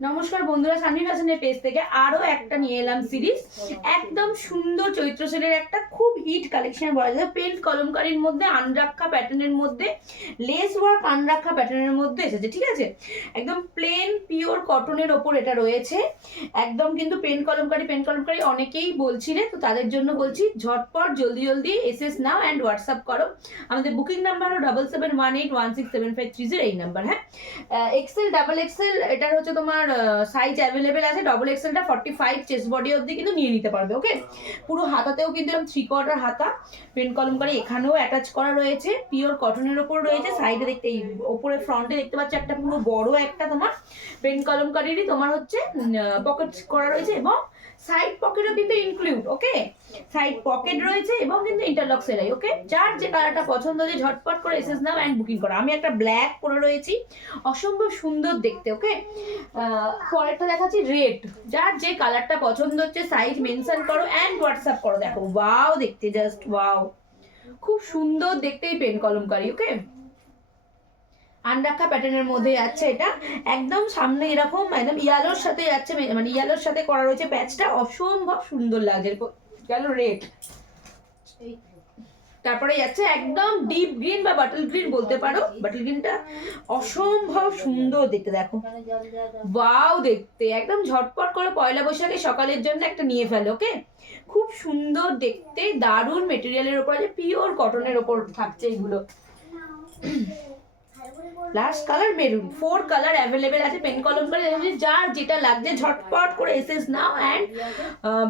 নমস্কার বন্ধুরা, সানভি ফ্যাশনের পেজ থেকে আরো একটা নিয়ে এলাম সিরিজ। একদম সুন্দর চৈত্র সেলের একটা খুব হিট কালেকশন বলা যায়। পেন্ট কলমকারীর মধ্যে আনরাক্ষা প্যাটার্নের মধ্যে লেস ওয়ার্ক আনরাক্ষা প্যাটার্নের মধ্যে এসেছে, ঠিক আছে। একদম প্লেন পিওর কটনের ওপর এটা রয়েছে। একদম কিন্তু পেন্ট কলমকারী অনেকেই বলছিলে, তো তাদের জন্য বলছি ঝটপট জলদি জলদি এসএস নাও অ্যান্ড হোয়াটসঅ্যাপ করো। আমাদের বুকিং নাম্বার হলো 7718167530, এই নাম্বার। হ্যাঁ, এক্সেল ডাবল এক্সেল এটার হচ্ছে তোমার সাইজ অ্যাভেলেবেল আছে। ডবল এক্সেলটা 45 চেস্ট বডি অবধি কিন্তু নিয়ে নিতে পারবে। ওকে, পুরো হাতাতেও কিন্তু এরকম 3/4 হাতা পেন কলমকারী এখানেও অ্যাটাচ করা রয়েছে, পিওর কটনের ওপর রয়েছে। সাইডে দেখতে এই ওপরে ফ্রন্টে দেখতে পাচ্ছ একটা পুরো বড় একটা তোমার পেন কলমকারীরই তোমার হচ্ছে পকেট করা রয়েছে, এবং সাইড পকেটও কিন্তু ইনক্লুড। ওকে, সাইড পকেট রয়েছে এবং কিন্তু ইন্টারলক সেলাই। ওকে, যার যে কালারটা পছন্দ হয়েছে ঝটপট করে এসএস নাও অ্যান্ড বুকিং করো। আমি একটা ব্ল্যাক পরে রয়েছি, অসম্ভব সুন্দর দেখতে। ওকে, পরেরটা দেখাচ্ছি রেড। যার যে কালারটা পছন্দ হচ্ছে সাইজ মেনশন করো অ্যান্ড হোয়াটসঅ্যাপ করো। দেখো ওয়াও দেখতে, জাস্ট ওয়াও, খুব সুন্দর দেখতে এই পেন কলমকারী। ওকে, আনরাক্ষা প্যাটার্নের মধ্যে যাচ্ছে এটা। একদম সামনে এরকম একদম ইয়ালোর সাথে যাচ্ছে, মানে ইয়ালোর সাথে করা রয়েছে প্যাচটা, অসম্ভব সুন্দর লাগছে। গেল রেড, তারপরে যাচ্ছে একদম ডিপ গ্রিন বা বাটল গ্রিন বলতে পারো। বাটল গ্রিনটা অসম্ভব সুন্দর দেখতে, দেখো ওয়াও দেখতে। একদম ঝটপট করে পয়লা বৈশাখে সকালের জন্য একটা নিয়ে ফেলো। ওকে, খুব সুন্দর দেখতে, দারুণ মেটেরিয়ালের ওপর আছে, পিওর কটনের ওপর থাকছে এগুলো। Last colour maroon, 4 colour available আছে পেন কলমকারী। যার যেটা লাগছে ঝটপট করে এসএস নাও অ্যান্ড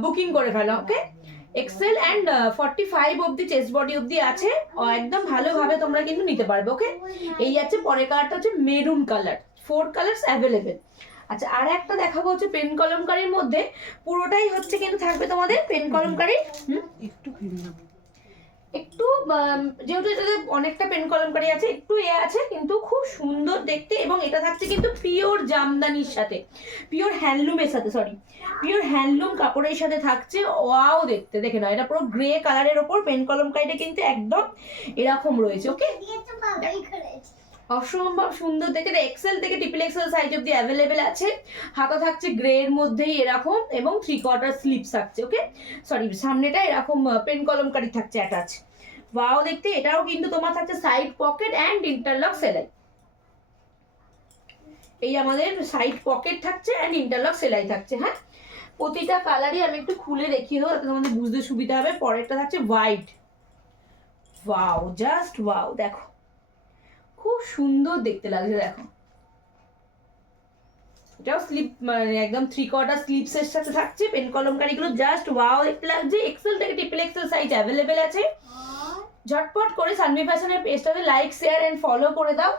বুকিং করে ফেলো। ওকে, এক্সেল অ্যান্ড 45 অবধি চেস্ট বডি অবধি আছে, একদম ভালোভাবে তোমরা কিন্তু নিতে পারবে। ওকে, এই আছে পরের কালারটা হচ্ছে মেরুন কালার, 4 কালার্স অ্যাভেলেবেল। আচ্ছা, আর একটা দেখাবো হচ্ছে পেন কলমকারীর মধ্যে, পুরোটাই হচ্ছে কিন্তু থাকবে তোমাদের পেন কলমকারী। একটু যেহেতু এটাতে অনেকটা পেন কলমকারী আছে, একটু আছে কিন্তু খুব সুন্দর দেখতে। এবং এটা থাকছে কিন্তু পিওর জামদানির সাথে, পিওর হ্যান্ডলুমের সাথে, পিওর হ্যান্ডলুম কাপড়ের সাথে থাকছে। ওয়াও দেখতে, দেখে নাও, এটা পুরো গ্রে কালারের ওপর পেন কলমকারীটা কিন্তু একদম এরকম রয়েছে। ওকে, অসম্ভব সুন্দর দেখতে। এক্সেল থেকে ট্রিপল এক্সেল সাইজ অব্দি অ্যাভেলেবেল আছে। হাতা থাকছে গ্রে এর মধ্যেই এরকম, এবং 3/4 স্লিপস থাকছে। ওকে, সামনেটা এরকম পেন কলমকারী থাকছে অ্যাটাচ। ওয়াও দেখতে। এটাও কিন্তু তোমার থাকছে সাইড পকেট অ্যান্ড ইন্টারলক সেলাই। এই আমাদের সাইড পকেট থাকছে অ্যান্ড ইন্টারলক সেলাই থাকছে। হ্যাঁ, প্রতিটা কালারই আমি একটু খুলে দেখিয়ে দেবো, তাতে তোমাদের বুঝতে সুবিধা হবে। পরেরটা থাকছে হোয়াইট। ওয়াও, জাস্ট ওয়াও, দেখো খুব সুন্দর দেখতে লাগছে। দেখো এটাও স্লিপ, মানে একদম 3/4 স্লিপস এর সাথে থাকছে পেন কলমকারী গুলো, জাস্ট ওয়াও দেখতে লাগছে। এক্সেল থেকে ট্রিপল এক্সেল সাইজ অ্যাভেলেবেল আছে। ঝটপট করে সানভি ফ্যাশনের পেজটাতে লাইক শেয়ার এন্ড ফলো করে দাও।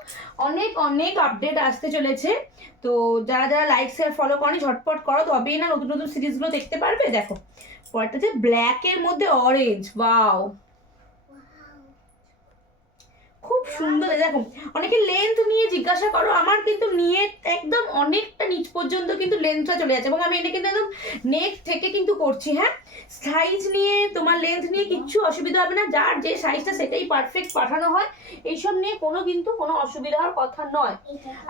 অনেক অনেক আপডেট আসতে চলেছে, তো যারা যারা লাইক শেয়ার ফলো করনি ঝটপট করো, তবেই না নতুন নতুন সিরিজগুলো দেখতে পারবে। দেখো পরেরটা যে ব্ল্যাকের মধ্যে অরেঞ্জ, ওয়াও খুব সুন্দর। দেখো অনেকে লেন্থ নিয়ে জিজ্ঞাসা করো, আমার কিন্তু নিয়ে একদম অনেকটা নিচ পর্যন্ত কিন্তু লেন্থটা চলে যাচ্ছে, এবং আমি এটা কিন্তু একদম নেক থেকে কিন্তু করছি। হ্যাঁ, সাইজ নিয়ে তোমার লেন্থ নিয়ে কিচ্ছু অসুবিধা হবে না, যার যে সাইজটা সেটাই পারফেক্ট পাঠানো হয়, এইসব নিয়ে কোনো অসুবিধা হওয়ার কথা নয়।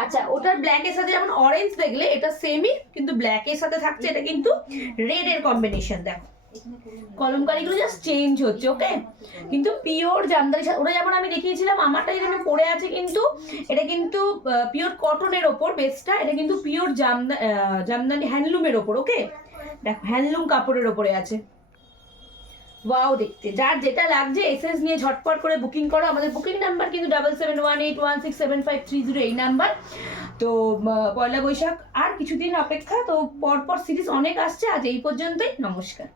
আচ্ছা, ওটার ব্ল্যাকের সাথে যেমন অরেঞ্জ দেখলে, এটা সেমই কিন্তু ব্ল্যাকের সাথে থাকছে, এটা কিন্তু রেড এর কম্বিনেশন। দেখো কলমকারীগুলো জাস্ট চেঞ্জ হচ্ছে। ওকে, কিন্তু পিওর জামদানি, ওরা যেমন আমি দেখিয়েছিলাম আমারটা যেখানে পড়ে আছে, কিন্তু এটা কিন্তু পিওর কটনের ওপর বেসটা, এটা কিন্তু পিওর জামদানি হ্যান্ডলুমের ওপর। ওকে, দেখো হ্যান্ডলুম কাপড়ের ওপরে আছে। ওয়াও দেখতে, যার যেটা লাগছে এসএস নিয়ে ঝটপট করে বুকিং করো। আমাদের বুকিং নাম্বার কিন্তু 7718167530, এই নাম্বার। তো পয়লা বৈশাখ আর কিছুদিন অপেক্ষা, তো পরপর সিরিজ অনেক আসছে। আজ এই পর্যন্তই, নমস্কার।